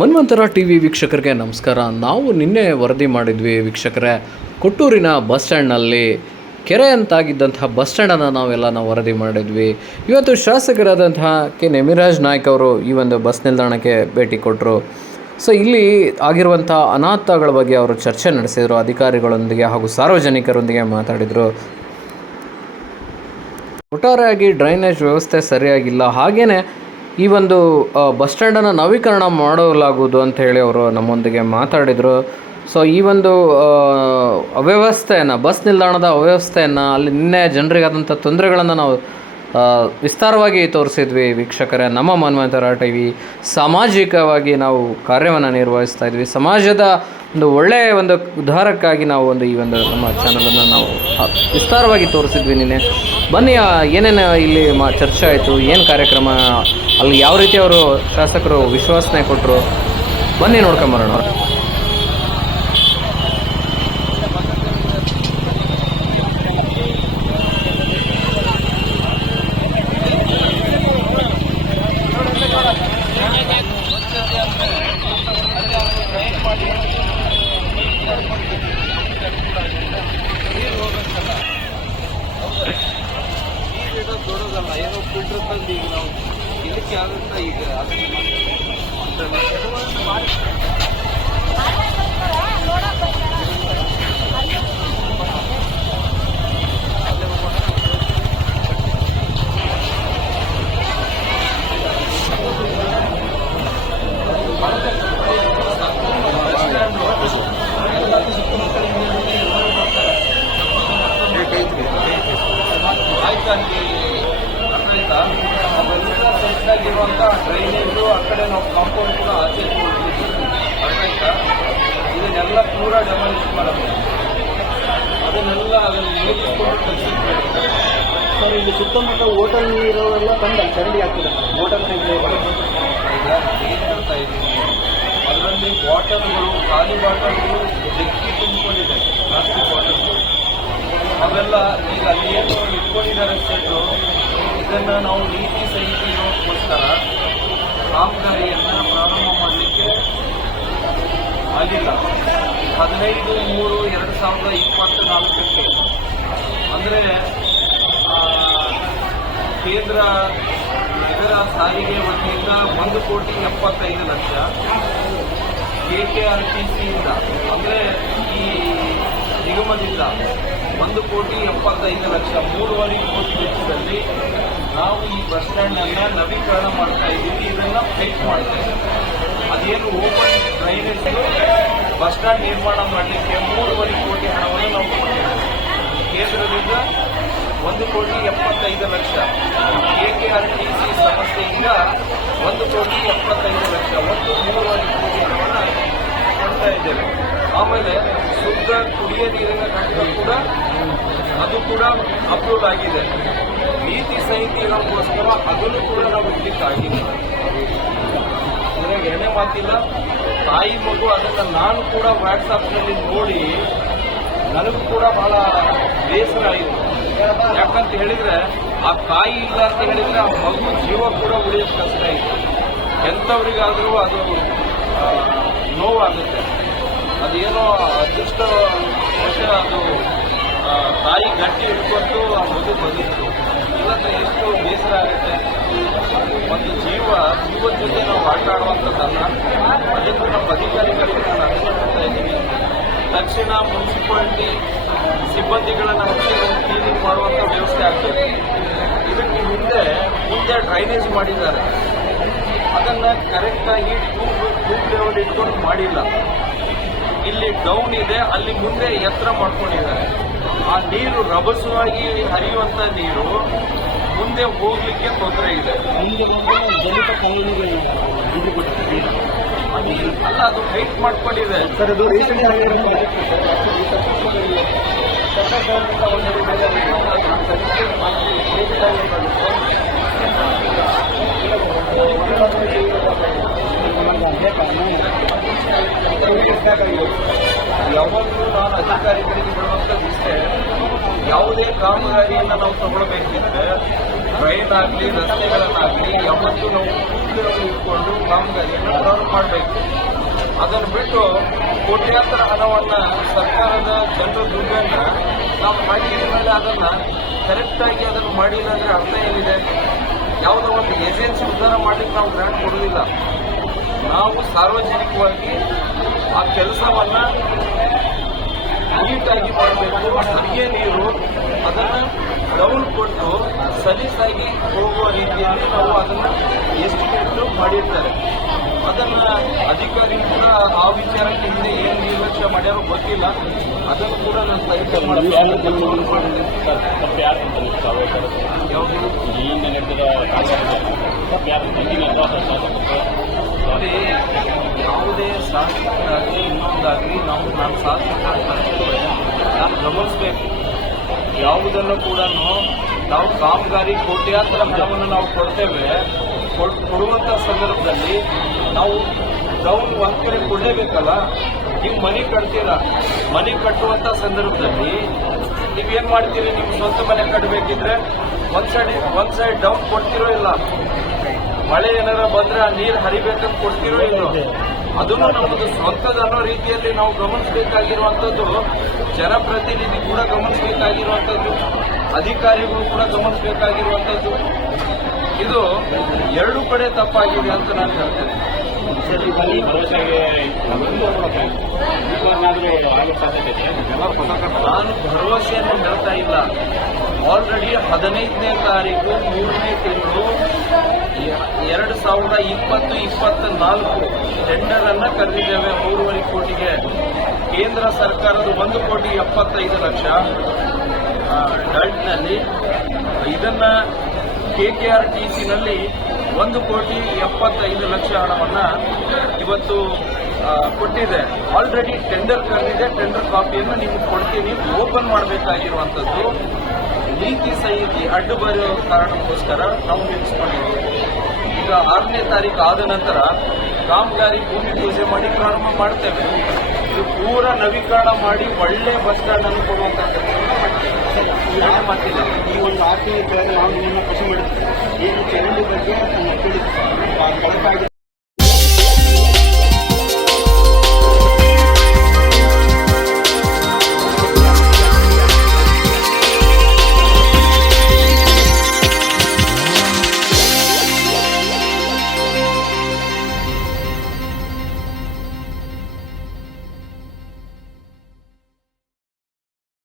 ಮನ್ವಂತರ T V ವೀಕ್ಷಕರಿಗೆ ನಮಸ್ಕಾರ. ನಾವು ನಿನ್ನೆ ವರದಿ ಮಾಡಿದ್ವಿ ವೀಕ್ಷಕರೇ. ಕೊಟ್ಟೂರಿನ ಬಸ್ ಸ್ಟ್ಯಾಂಡ್ನಲ್ಲಿ ಕೆರೆ ಅಂತಾಗಿದ್ದಂತಹ ಬಸ್ ಸ್ಟ್ಯಾಂಡನ್ನು ನಾವೆಲ್ಲ ನಾವು ವರದಿ ಮಾಡಿದ್ವಿ. ಇವತ್ತು ಶಾಸಕರಾದಂತಹ ಕೆ. ನೆಮಿರಾಜ್ ನಾಯ್ಕ್ ಅವರು ಈ ಒಂದು ಬಸ್ ನಿಲ್ದಾಣಕ್ಕೆ ಭೇಟಿ ಕೊಟ್ಟರು ಸೊ, ಇಲ್ಲಿ ಆಗಿರುವಂಥ ಅನಾಹುತಗಳ ಬಗ್ಗೆ ಅವರು ಚರ್ಚೆ ನಡೆಸಿದರು, ಅಧಿಕಾರಿಗಳೊಂದಿಗೆ ಹಾಗೂ ಸಾರ್ವಜನಿಕರೊಂದಿಗೆ ಮಾತಾಡಿದರು. ಒಟ್ಟಾರೆಯಾಗಿ ಡ್ರೈನೇಜ್ ವ್ಯವಸ್ಥೆ ಸರಿಯಾಗಿಲ್ಲ. ಹಾಗೆಯೇ ಈ ಒಂದು ಬಸ್ ಸ್ಟ್ಯಾಂಡನ್ನು ನವೀಕರಣ ಮಾಡಲಾಗುವುದು ಅಂತ ಹೇಳಿ ಅವರು ನಮ್ಮೊಂದಿಗೆ ಮಾತಾಡಿದರು. ಸೊ ಈ ಒಂದು ಅವ್ಯವಸ್ಥೆಯನ್ನು, ಬಸ್ ನಿಲ್ದಾಣದ ಅವ್ಯವಸ್ಥೆಯನ್ನು, ಅಲ್ಲಿ ನಿನ್ನೆ ಜನರಿಗಾದಂಥ ತೊಂದರೆಗಳನ್ನು ನಾವು ವಿಸ್ತಾರವಾಗಿ ತೋರಿಸಿದ್ವಿ ವೀಕ್ಷಕರೇ. ನಮ್ಮ ಮನ್ವಂತರ ಟಿ ವಿ ಸಾಮಾಜಿಕವಾಗಿ ನಾವು ಕಾರ್ಯವನ್ನು ನಿರ್ವಹಿಸ್ತಾ ಇದ್ವಿ. ಸಮಾಜದ ಒಂದು ಒಳ್ಳೆಯ ಒಂದು ಉದ್ಧಾರಕ್ಕಾಗಿ ನಾವು ಒಂದು ಈ ಒಂದು ನಮ್ಮ ಚಾನಲನ್ನು ನಾವು ವಿಸ್ತಾರವಾಗಿ ತೋರಿಸಿದ್ವಿ ನಿನ್ನೆ. ಬನ್ನಿ ಏನೇನು ಇಲ್ಲಿ ಮಾ, ಚರ್ಚೆ ಆಯಿತು, ಏನು ಕಾರ್ಯಕ್ರಮ, ಅಲ್ಲಿ ಯಾವ ರೀತಿ ಅವರು ಶಾಸಕರು ವಿಶ್ವಾಸನೆ ಕೊಟ್ಟರು ಬನ್ನಿ ನೋಡ್ಕೊಂಬರೋಣ ಏನೋ ಫಿಲ್ಟರ್ ತಂದು ಈಗ ನಾವು ಇದಕ್ಕೆ ಆಗುತ್ತಾ ಈಗ ಆಯ್ತಾ ಸೆಟ್ಟಾಗಿರುವಂಥ ಡ್ರೈನೇಜು ಆ ಕಡೆ ನಾವು ಕಾಂಪೌಂಡ್ ಕೂಡ ಆಚೆ ಆಯ್ತಾ ಇದನ್ನೆಲ್ಲ ಪೂರ ಡೆಮಾಲಿಷ್ ಮಾಡಬೇಕು. ಅದನ್ನೆಲ್ಲ ಅದನ್ನು ನೋಡಿಕೊಂಡು ಕಲಿಸಿರ್ಬೇಕು. ಸರ್ ಇಲ್ಲಿ ಸುತ್ತಮುತ್ತ ಹೋಟೆಲ್ ಇರೋವೆಲ್ಲ ತಂಡ ಚರಂಡಿ ಹಾಕ್ತಿದ್ದಾರೆ ಹೋಟೆಲ್ ಹೇಳ್ತಾ ಇದ್ದೀನಿ? ಅದರಲ್ಲಿ ಬಾಟಲ್ಗಳು ಖಾಲಿ ಬಾಟಲ್ಗಳು ಜಗ್ಗಿ ತುಂಬಿಕೊಂಡಿದೆ ಪ್ಲಾಸ್ಟಿಕ್ ಬಾಟಲ್ಗಳು ಅವೆಲ್ಲ ಈಗ ಅಲ್ಲಿ ಏನು ಇಟ್ಕೊಂಡಿದ್ದಾರೆ ಸೆಟ್ಟು ಇದನ್ನು ನಾವು ನೀತಿ ಸಹಿತ ಇರೋದಕ್ಕೋಸ್ಕರ ಕಾಮಗಾರಿಯನ್ನು ಪ್ರಾರಂಭ ಮಾಡಲಿಕ್ಕೆ ಆಗಿಲ್ಲ. ಹದಿನೈದು ಮೂರು ಎರಡು ಸಾವಿರದ ಇಪ್ಪತ್ತ ನಾಲ್ಕಕ್ಕೆ ಅಂದರೆ ಕೇಂದ್ರ ಇದರ ಸಾರಿಗೆ ವತಿಯಿಂದ ಒಂದು ಕೋಟಿ ಎಪ್ಪತ್ತೈದು lakh K K R T ಸಿಯಿಂದ, ಅಂದರೆ ಈ ನಿಗಮದಿಂದ ಒಂದು ಕೋಟಿ ಎಪ್ಪತ್ತೈದು ಲಕ್ಷ ಮೂರುವರೆ ಕೋಟಿ ವೆಚ್ಚದಲ್ಲಿ ನಾವು ಈ ಬಸ್ ಸ್ಟ್ಯಾಂಡ್ ಅನ್ನ ನವೀಕರಣ ಮಾಡ್ತಾ ಇದ್ದೀವಿ. ಇದನ್ನ ಫೇಕ್ ಮಾಡ್ತಾ ಇದ್ದೀವಿ. ಅದೇನು ಓಪನ್ ಡ್ರೈನೇಜ್ ಬಸ್ ಸ್ಟ್ಯಾಂಡ್ ನಿರ್ಮಾಣ ಮಾಡಲಿಕ್ಕೆ ಮೂರುವರೆ ಕೋಟಿ ಹಣವನ್ನು ನಾವು ಕೊಟ್ಟಿದ್ದೇವೆ. ಕೇಂದ್ರದಿಂದ ಒಂದು ಕೋಟಿ ಎಪ್ಪತ್ತೈದು lakh. K K R T C ಸಂಸ್ಥೆಯಿಂದ ಒಂದು ಕೋಟಿ ಎಪ್ಪತ್ತೈದು ಲಕ್ಷ. ಒಂದು ಮೂರುವರೆ ಕೋಟಿ ಹಣವನ್ನು ಕೊಡ್ತಾ ಇದ್ದೇವೆ. ಆಮೇಲೆ ಶುದ್ಧ ಕುಡಿಯ ನೀರಿನ ಘಟಕ ಕೂಡ ಅದು ಕೂಡ ಅಪ್ರೂವ್ ಆಗಿದೆ. ನೀತಿ ಸಂಹಿತೆ ಇರೋಕ್ಕೋಸ್ಕರ ಅದನ್ನು ಕೂಡ ನಾವು ಇಡ್ಲಿಕ್ಕಾಗಿಲ್ಲ ಇದ್ರಾಗ ಏನೇ ಮಾತಿಲ್ಲ, ತಾಯಿ ಮಗು ಅದನ್ನು ನಾನು ಕೂಡ ವಾಟ್ಸಪ್ನಲ್ಲಿ ನೋಡಿ ನನಗೂ ಕೂಡ ಬಹಳ ಬೇಸರ ಆಯಿತು. ಯಾಕಂತ ಹೇಳಿದ್ರೆ, ಆ ತಾಯಿ ಇಲ್ಲ ಅಂತ ಹೇಳಿದ್ರೆ ಆ ಮಗು ಜೀವ ಕೂಡ ಉಳಿಯೋದು ಕಷ್ಟ ಇತ್ತು ಎಂಥವ್ರಿಗಾದರೂ ಅದು ನೋವಾಗುತ್ತೆ. ಅದೇನೋ ಅದೃಷ್ಟ ಅದು ತಾಯಿ ಗಟ್ಟಿ ಹಿಡ್ಕೊಂಡು ಆ ಮಗು ಬಂದಿತ್ತು. ಇಲ್ಲಂದ್ರೆ ಎಷ್ಟು ಬೇಸರ ಆಗುತ್ತೆ. ಒಂದು ಜೀವ ಜೀವದ ಜೊತೆ ನಾವು ಆಟ ಅದಕ್ಕೆ ನಮ್ಮ ಅಧಿಕಾರಿಗಳಿಗೆ ನಾನು ಹೇಳ್ತಾ ಇದ್ದೀನಿ. ತಕ್ಷಣ ಮುನ್ಸಿಪಾಲಿಟಿ ಸಿಬ್ಬಂದಿಗಳನ್ನು ಹಚ್ಚಿ ಕ್ಲೀನಿಂಗ್ ಮಾಡುವಂಥ ವ್ಯವಸ್ಥೆ ಆಗ್ತದೆ. ಇದಕ್ಕೆ ಮುಂದೆ ಮುಂದೆ ಡ್ರೈನೇಜ್ ಮಾಡಿದ್ದಾರೆ. ಅದನ್ನು ಕರೆಕ್ಟಾಗಿ ಟ್ಯೂಬ್ ಟ್ಯೂಬ್ ಲೆವೆಲ್ ಇಟ್ಕೊಂಡು ಮಾಡಿಲ್ಲ. ಇಲ್ಲಿ ಡೌನ್ ಇದೆ ಅಲ್ಲಿ ಮುಂದೆ ಎತ್ತರ ಮಾಡ್ಕೊಂಡಿದ್ದಾರೆ. ಆ ನೀರು ರಭಸವಾಗಿ ಹರಿಯುವಂತ ನೀರು ಮುಂದೆ ಹೋಗ್ಲಿಕ್ಕೆ ತೊಂದರೆ ಇದೆ. ಅಲ್ಲ ಅದು ಹೈಟ್ ಮಾಡ್ಕೊಂಡಿದೆ. ಸರ್ ಅದು ರೀಸೆಂಟ್ ಆಗಿರೋ ಯಾವಾಗಲೂ ನಾನು ಅಧಿಕಾರಿಗಳಿಗೆ ಬರುವಂತ ಇಷ್ಟೇ ಯಾವುದೇ ಕಾಮಗಾರಿಯನ್ನು ನಾವು ತಗೊಳ್ಬೇಕಿದ್ರೆ ಟ್ರೈನ್ ಆಗಲಿ ರಸ್ತೆಗಳನ್ನಾಗಲಿ ಯಾವತ್ತೂ ನಾವು ಉದ್ಯೋಗ ಇಟ್ಕೊಂಡು ಕಾಮಗಾರಿಯನ್ನು ಪ್ರಾರಂಭ ಮಾಡಬೇಕು. ಅದನ್ನು ಬಿಟ್ಟು ಕೋಟ್ಯಾಂತರ ಹಣವನ್ನು ಸರ್ಕಾರದ ಜನರ ದುಡ್ಡನ್ನು ನಾವು ಮಾಡಿದ ಮೇಲೆ ಅದನ್ನ ಕರೆಕ್ಟಾಗಿ ಅದನ್ನು ಮಾಡಿಲ್ಲ ಅಂದರೆ ಅರ್ಥ ಏನಿದೆ? ಯಾವುದೋ ಒಂದು ಏಜೆನ್ಸಿ ಉದ್ಧಾರ ಮಾಡಲಿಕ್ಕೆ ನಾವು ಗ್ರಾಂಟ್ ಕೊಡೋದಿಲ್ಲ ನಾವು ಸಾರ್ವಜನಿಕವಾಗಿ ಆ ಕೆಲಸವನ್ನು ನೀಟಾಗಿ ಮಾಡಬೇಕು. ಹರಿಯೇ ನೀರು ಅದನ್ನು ಡೌನ್ ಕೊಟ್ಟು ಸಲೀಸಾಗಿ ಹೋಗುವ ರೀತಿಯಲ್ಲಿ ನಾವು ಅದನ್ನು ಎಸ್ಟಿಮೇಟ್ ಮಾಡಿರ್ತಾರೆ. ಅದನ್ನ ಅಧಿಕಾರಿ ಕೂಡ ಆ ವಿಚಾರಕ್ಕೆ ಹಿಂದೆ ಏನು ನಿರ್ಲಕ್ಷ್ಯ ಮಾಡ್ಯಾರೋ ಗೊತ್ತಿಲ್ಲ. ಅದನ್ನು ಕೂಡ ನಾನು ತನಿಖೆ ಅಂತ ನೀವು ಯಾವುದು? ಈ ನಡೆದ ಯಾವುದನ್ನು ಕೂಡ ನಾವು ಕಾಮಗಾರಿ ಕೋಟ್ಯಾಂತರ ಹಣವನ್ನು ನಾವು ಕೊಡ್ತೇವೆ. ಕೊಡ್- ಕೊಡುವಂಥ ಸಂದರ್ಭದಲ್ಲಿ ನಾವು ಡೌನ್ ಒಂದ್ ಕಡೆ ಕೊಡಲೇಬೇಕಲ್ಲ? ನೀವು ಮನೆ ಕಟ್ತೀರಾ? ಮನೆ ಕಟ್ಟುವಂಥ ಸಂದರ್ಭದಲ್ಲಿ ನೀವೇನ್ ಮಾಡ್ತೀರಿ? ನಿಮ್ಮ ಸ್ವಂತ ಮನೆ ಕಟ್ಟಬೇಕಿದ್ರೆ ಒಂದ್ ಸೈಡ್ ಒಂದ್ ಸೈಡ್ ಡೌನ್ ಕೊಡ್ತಿರೋ ಇಲ್ಲ? ಮಳೆ ಏನಾರ ಬಂದ್ರೆ ಆ ನೀರು ಹರಿಬೇಕಂತ ಕೊಡ್ತಿರೋ ಇಲ್ಲೋ ಅದನ್ನು ನಮ್ಮದು ಸ್ವಂತದ ಅನ್ನೋ ರೀತಿಯಲ್ಲಿ ನಾವು ಗಮನಿಸಬೇಕಾಗಿರುವಂಥದ್ದು ಜನಪ್ರತಿನಿಧಿ ಕೂಡ ಗಮನಿಸಬೇಕಾಗಿರುವಂಥದ್ದು ಅಧಿಕಾರಿಗಳು ಕೂಡ ಗಮನಿಸಬೇಕಾಗಿರುವಂಥದ್ದು. ಇದು ಎರಡು ಕಡೆ ತಪ್ಪಾಗಿದೆ ಅಂತ ನಾನು ಹೇಳ್ತೇನೆ. ನಾನು ಭರವಸೆಯನ್ನು ಹೇಳ್ತಾ ಇಲ್ಲ. ಆಲ್ರೆಡಿ ಹದಿನೈದನೇ ತಾರೀಕು ಮೂರನೇ ತಿಂಗಳು ಎರಡು ಸಾವಿರದ ಇಪ್ಪತ್ತು ಇಪ್ಪತ್ತ ನಾಲ್ಕು ಟೆಂಡರ್ ಅನ್ನ ಕರೆದಿದ್ದೇವೆ ಮೂರುವರೆ ಕೋಟಿಗೆ. ಕೇಂದ್ರ ಸರ್ಕಾರದ ಒಂದು ಕೋಟಿ ಎಪ್ಪತ್ತೈದು ಲಕ್ಷ ಡಲ್ಟ್ನಲ್ಲಿ ಇದನ್ನ ಕೆಕೆಆರ್ ಟಿ ಸಿನಲ್ಲಿ ಒಂದು ಕೋಟಿ ಎಪ್ಪತ್ತೈದು ಲಕ್ಷ ಹಣವನ್ನ ಇವತ್ತು ಕೊಟ್ಟಿದೆ. ಆಲ್ರೆಡಿ ಟೆಂಡರ್ ಕರೆದಿದೆ ಟೆಂಡರ್ ಕಾಪಿಯನ್ನು ನಿಮಗೆ ಕೊಡ್ತೀನಿ. ಓಪನ್ ಮಾಡಬೇಕಾಗಿರುವಂಥದ್ದು. ನೀತಿ ಸಹಿತಿ ಅಡ್ಡು ಬರೋ ಕಾರಣಕ್ಕೋಸ್ಕರ ನಾವು ನಿಲ್ಲಿಸ್ಕೊಂಡಿದ್ದೀವಿ. ಈಗ ಆರನೇ ತಾರೀಕು ಆದ ನಂತರ ಕಾಮಗಾರಿ ಭೂಮಿ ಪೂಜೆ ಮಾಡಿ ಪ್ರಾರಂಭ ಮಾಡ್ತೇವೆ. ಇದು ಪೂರ ನವೀಕರಣ ಮಾಡಿ ಒಳ್ಳೆ ಬಸ್ ಸ್ಟ್ಯಾಂಡ್ ಅನ್ನು ಕೊಡುವಂತ ಎರಡನೇ ಮಾತಿಲ್ಲ. ಈ ಒಂದು ಆರ್ಥಿಕ ನಾನು ನಿಮ್ಮ ಖುಷಿ ಮಾಡಿದ್ವಿ ಈ ಚರಂಡಿ ಬಗ್ಗೆ